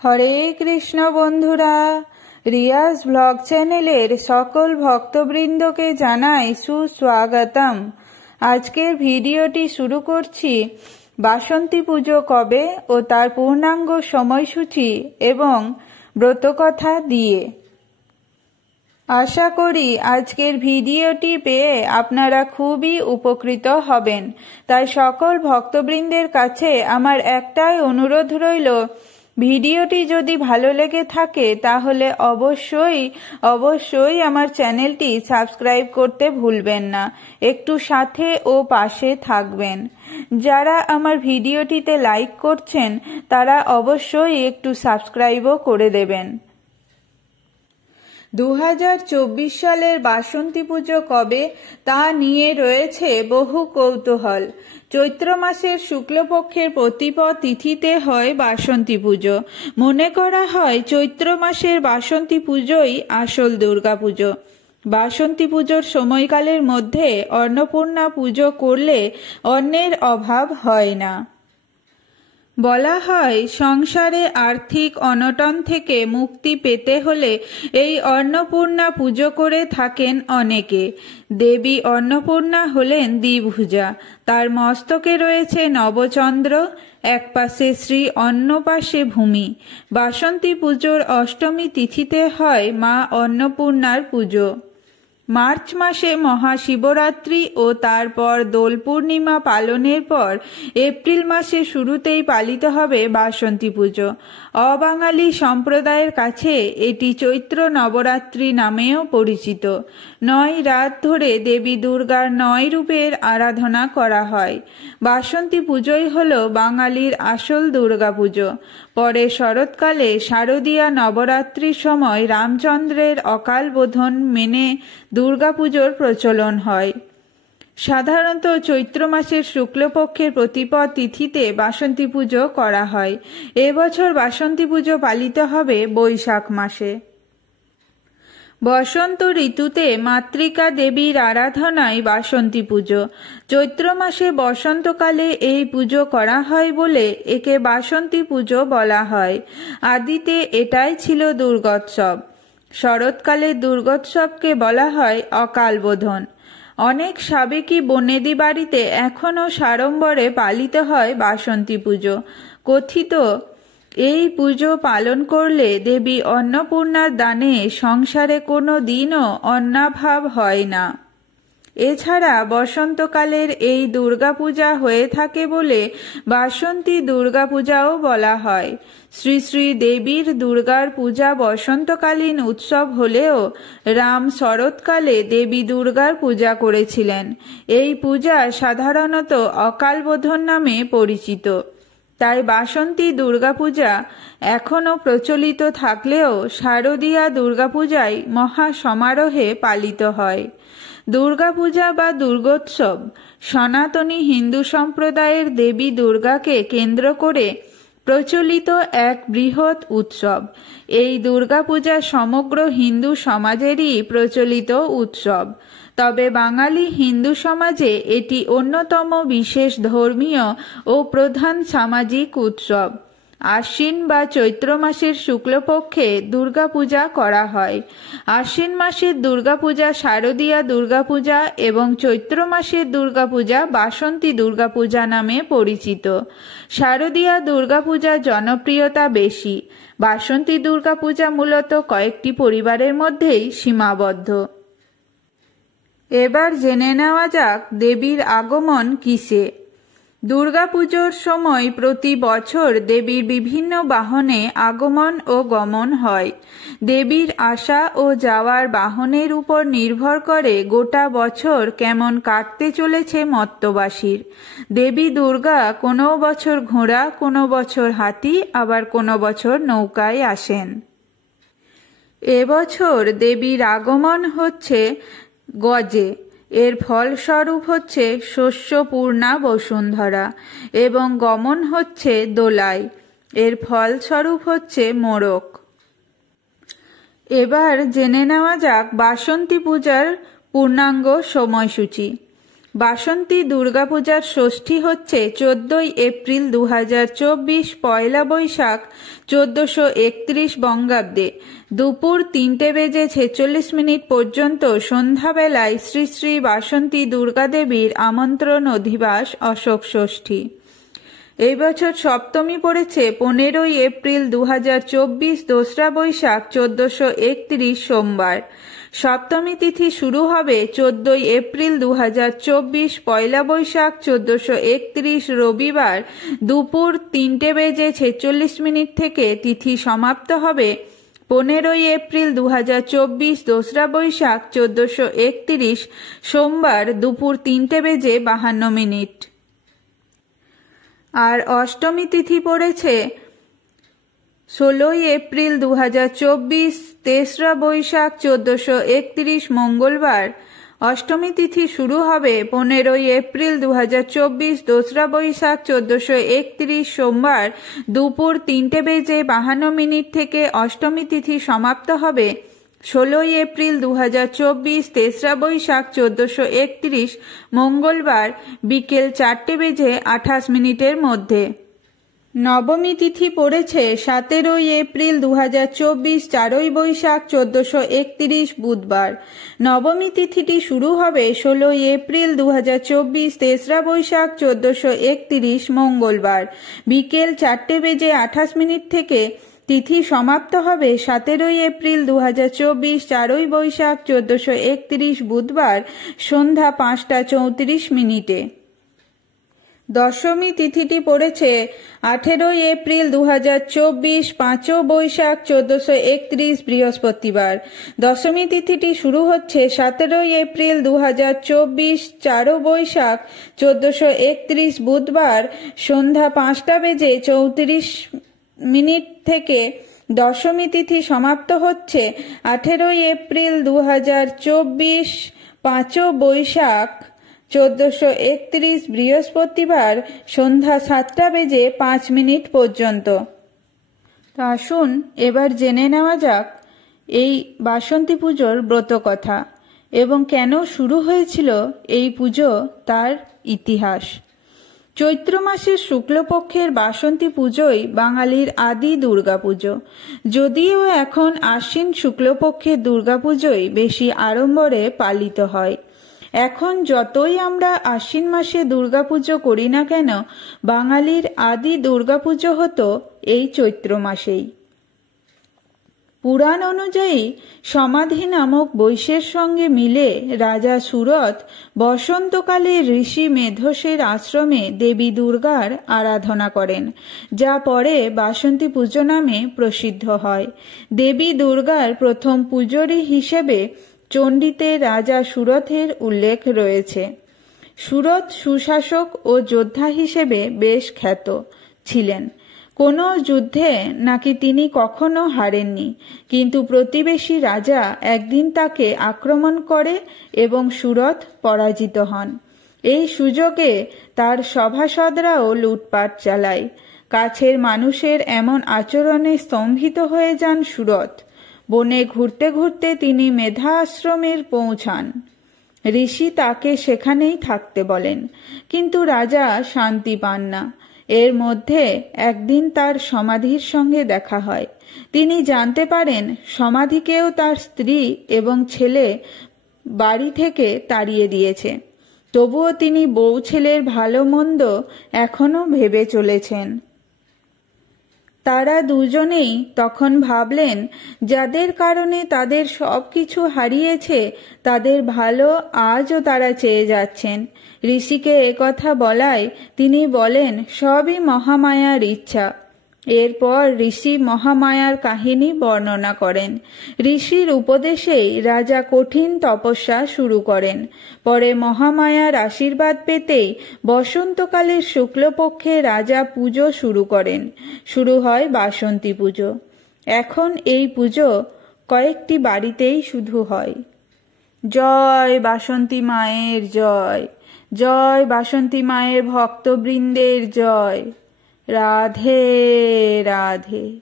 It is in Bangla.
হরে কৃষ্ণ বন্ধুরা, রিয়াজ ব্লগ চ্যানেলের সকল ভক্তবৃন্দকে জানাই সুস্বাগতম। আজকের ভিডিওটি শুরু করছি বাসন্তী পুজো কবে ও তার পূর্ণাঙ্গ সময়সূচি এবং ব্রতকথা দিয়ে। আশা করি আজকের ভিডিওটি পেয়ে আপনারা খুবই উপকৃত হবেন। তাই সকল ভক্তবৃন্দের কাছে আমার একটাই অনুরোধ রইল, ভিডিওটি যদি ভালো লেগে থাকে তাহলে অবশ্যই আমার চ্যানেলটি সাবস্ক্রাইব করতে ভুলবেন না। একটু সাথে ও পাশে থাকবেন। যারা আমার ভিডিওটিতে লাইক করছেন তারা অবশ্যই একটু সাবস্ক্রাইবও করে দেবেন। 2024 সালের বাসন্তী পুজো কবে তা নিয়ে রয়েছে বহু কৌতূহল। চৈত্র মাসের শুক্লপক্ষের প্রতিপদ তিথিতে হয় বাসন্তী পুজো। মনে করা হয় চৈত্র মাসের বাসন্তী পুজোই আসল দুর্গাপুজো। বাসন্তী পুজোর সময়কালের মধ্যে অন্নপূর্ণা পুজো করলে অন্নের অভাব হয় না। বলা হয় সংসারে আর্থিক অনটন থেকে মুক্তি পেতে হলে এই অন্নপূর্ণা পুজো করে থাকেন অনেকে। দেবী অন্নপূর্ণা হলেন দ্বিভুজা। তার মস্তকে রয়েছে নবচন্দ্র, এক পাশে শ্রী অন্য পাশে ভূমি। বাসন্তী পুজোর অষ্টমী তিথিতে হয় মা অন্নপূর্ণার পুজো। মার্চ মাসে মহাশিবরাত্রি ও তারপর দোল পূর্ণিমা পালনের পর এপ্রিল মাসের শুরুতেই পালিত হবে বাসন্তী পুজো। অবাঙালি সম্প্রদায়ের কাছে এটি চৈত্র নবরাত্রি নামেও পরিচিত। 9 রাত ধরে দেবী দুর্গার 9 রূপের আরাধনা করা হয়। বাসন্তী পুজোই হল বাঙালির আসল দুর্গাপুজো। পরে শরৎকালে শারদীয়া নবরাত্রির সময় রামচন্দ্রের অকাল বোধন মেনে দুর্গাপুজোর প্রচলন হয়। সাধারণত চৈত্র মাসের শুক্লপক্ষের প্রতিপদ তিথিতে বাসন্তী পুজো করা হয়। এবছর বাসন্তী পুজো পালিত হবে বৈশাখ মাসে। বসন্ত ঋতুতে মাতৃকা দেবীর আরাধনায় বাসন্তী পুজো। চৈত্র মাসে বসন্তকালে এই পুজো করা হয় বলে একে বাসন্তী পুজো বলা হয়। আদিতে এটাই ছিল দুর্গোৎসব। শরৎকালে দুর্গোৎসবকে বলা হয় অকাল বোধন। অনেক সাবেকি বনেদি বাড়িতে এখনও সাড়ম্বরে পালিত হয় বাসন্তী পুজো। কথিত এই পুজো পালন করলে দেবী অন্নপূর্ণার দানে সংসারে কোনো দিনও অন্নাভাব হয় না। এছাড়া বসন্তকালের এই দুর্গাপূজা হয়ে থাকে বলে বাসন্তী দুর্গাপূজাও বলা হয়। শ্রী শ্রী দেবীর দুর্গার পূজা বসন্তকালীন উৎসব হলেও রাম শরৎকালে দেবী দুর্গার পূজা করেছিলেন। এই পূজা সাধারণত অকালবোধন নামে পরিচিত। তাই বাসন্তী দুর্গাপূজা এখনও প্রচলিত থাকলেও শারদীয়া দুর্গাপূজাই মহা সমারোহে পালিত হয়। দুর্গাপূজা বা দুর্গোৎসব সনাতনী হিন্দু সম্প্রদায়ের দেবী দুর্গাকে কেন্দ্র করে প্রচলিত এক বৃহৎ উৎসব। এই দুর্গাপূজা সমগ্র হিন্দু সমাজেরই প্রচলিত উৎসব। তবে বাঙালি হিন্দু সমাজে এটি অন্যতম বিশেষ ধর্মীয় ও প্রধান সামাজিক উৎসব। আশ্বিন বা চৈত্র মাসের শুক্লপক্ষে দুর্গাপূজা করা হয়। আশ্বিন মাসের দুর্গাপূজা শারদীয়া দুর্গাপূজা এবং চৈত্র মাসের দুর্গাপূজা বাসন্তী দুর্গাপূজা নামে পরিচিত। শারদীয়া দুর্গাপূজার জনপ্রিয়তা বেশি। বাসন্তী দুর্গাপূজা মূলত কয়েকটি পরিবারের মধ্যেই সীমাবদ্ধ। এবার জেনে নেওয়া যাক দেবীর আগমন কিসে। দুর্গাপুজোর সময় প্রতি বছর দেবীর বিভিন্ন বাহনে আগমন ও গমন হয়। দেবীর আসা ও যাওয়ার বাহনের উপর নির্ভর করে গোটা বছর কেমন কাটতে চলেছে মর্ত্যবাসীর। দেবী দুর্গা কোনো বছর ঘোড়া, কোনো বছর হাতি, আবার কোনো বছর নৌকায় আসেন। এবছর দেবীর আগমন হচ্ছে গজে। এর ফলস্বরূপ হচ্ছে শস্যপূর্ণা বসুন্ধরা এবং গমন হচ্ছে দোলায়। এর ফলস্বরূপ হচ্ছে মোরক। এবার জেনে নেওয়া যাক বাসন্তী পূজার পূর্ণাঙ্গ সময়সূচি। বাসন্তী দুর্গাপূজার ষষ্ঠী হচ্ছে 14 এপ্রিল 2024 পয়লা বৈশাখ 1431 বঙ্গাব্দে দুপুর 3:46 পর্যন্ত সন্ধ্যাবেলায় শ্রী শ্রী বাসন্তী দুর্গাদেবীর আমন্ত্রণ অধিবাস অশোক ষষ্ঠী। এই বছর সপ্তমী পড়েছে 15 এপ্রিল 2024 দোসরা বৈশাখ 1431 সোমবার। সপ্তমী তিথি শুরু হবে 14 এপ্রিল 2024 পয়লা বৈশাখ 1431 রবিবার দুপুর 3:46 থেকে। তিথি সমাপ্ত হবে 15 এপ্রিল 2024 দোসরা বৈশাখ 1431 সোমবার দুপুর 3:52। আর অষ্টমী তিথি পড়েছে 16 এপ্রিল 2024 তেসরা বৈশাখ 1431 মঙ্গলবার। অষ্টমী তিথি শুরু হবে 15 এপ্রিল 2024 দোসরা বৈশাখ 1431 সোমবার দুপুর 3:52 থেকে। অষ্টমী তিথি সমাপ্ত হবে 16 এপ্রিল 2024 তেসরা বৈশাখ 1431 মঙ্গলবার বিকেল 4:28 মধ্যে। নবমী তিথি পড়েছে 17 এপ্রিল 2024 4 বৈশাখ 1431 বুধবার। নবমী তিথিটি শুরু হবে 16 এপ্রিল 2024 তেসরা বৈশাখ 1431 মঙ্গলবার বিকেল 4:28 থেকে। তিথি সমাপ্ত হবে 17 এপ্রিল 2024 4 বৈশাখ 1431 বুধবার সন্ধ্যা 5:34। দশমী তিথিটি পড়েছে 18 এপ্রিল 2024 5 বৈশাখ 1431 বৃহস্পতিবার। দশমী তিথিটি শুরু হচ্ছে 17 এপ্রিল 2024 4 বৈশাখ 1431 বুধবার সন্ধ্যা 5:34 থেকে। দশমী তিথি সমাপ্ত হচ্ছে 18 এপ্রিল 2024 5 বৈশাখ 1431 বৃহস্পতিবার সন্ধ্যা 7:05 পর্যন্ত। তো আসুন এবার জেনে নেওয়া যাক এই বাসন্তী পুজোর ব্রত কথা এবং কেন শুরু হয়েছিল এই পুজো, তার ইতিহাস। চৈত্র মাসের শুক্লপক্ষের বাসন্তী পুজোই বাঙালির আদি দুর্গাপুজো। যদিও এখন আশ্বিন শুক্লপক্ষের দুর্গাপুজোই বেশি আড়ম্বরে পালিত হয়। এখন যতই আমরা আশ্বিন মাসে দুর্গাপুজো করি না কেন, বাঙালির আদি দুর্গাপুজো হতো এই চৈত্র মাসেই। পুরাণ অনুযায়ী সমাধি নামক বৈশ্যের সঙ্গে মিলে রাজা সুরথ বসন্তকালে ঋষি মেধসের আশ্রমে দেবী দুর্গার আরাধনা করেন, যা পরে বাসন্তী পুজো নামে প্রসিদ্ধ হয়। দেবী দুর্গার প্রথম পূজরী হিসেবে চণ্ডীতে রাজা সুরথের উল্লেখ রয়েছে। সুরথ সুশাসক ও যোদ্ধা হিসেবে বেশ খ্যাত ছিলেন। কোনো যুদ্ধে নাকি তিনি কখনো হারেননি, কিন্তু প্রতিবেশী রাজা একদিন তাকে আক্রমণ করে এবং সুরথ পরাজিত হন। এই সুযোগে তার সভাসদরাও লুটপাট চালায়। কাছের মানুষের এমন আচরণে স্তম্ভিত হয়ে যান সুরথ। বনে ঘুরতে ঘুরতে তিনি মেধা আশ্রমে পৌঁছান। ঋষি তাকে সেখানেই থাকতে বলেন, কিন্তু রাজা শান্তি পান না। এর মধ্যে একদিন তার সমাধির সঙ্গে দেখা হয়। তিনি জানতে পারেন সমাধিকেও তার স্ত্রী এবং ছেলে বাড়ি থেকে তাড়িয়ে দিয়েছে। তবুও তিনি বউ ছেলের ভালো মন্দ এখনো ভেবে চলেছেন। তারা দুজনেই তখন ভাবলেন, যাদের কারণে তাদের সব কিছু হারিয়েছে তাদের ভালো আজও তারা চেয়ে যাচ্ছেন। ঋষিকে একথা বলায় তিনি বলেন, সবই মহামায়ার ইচ্ছা। এরপর ঋষি মহামায়ার কাহিনী বর্ণনা করেন। ঋষির উপদেশেই রাজা কঠিন তপস্যা শুরু করেন। পরে মহামায়ার আশীর্বাদ পেতেই বসন্তকালের শুক্লপক্ষে রাজা পুজো শুরু করেন। শুরু হয় বাসন্তী পুজো। এখন এই পুজো কয়েকটি বাড়িতেই শুধু হয়। জয় বাসন্তী মায়ের জয়, জয় বাসন্তী মায়ের ভক্তবৃন্দের জয়। রাধে রাধে।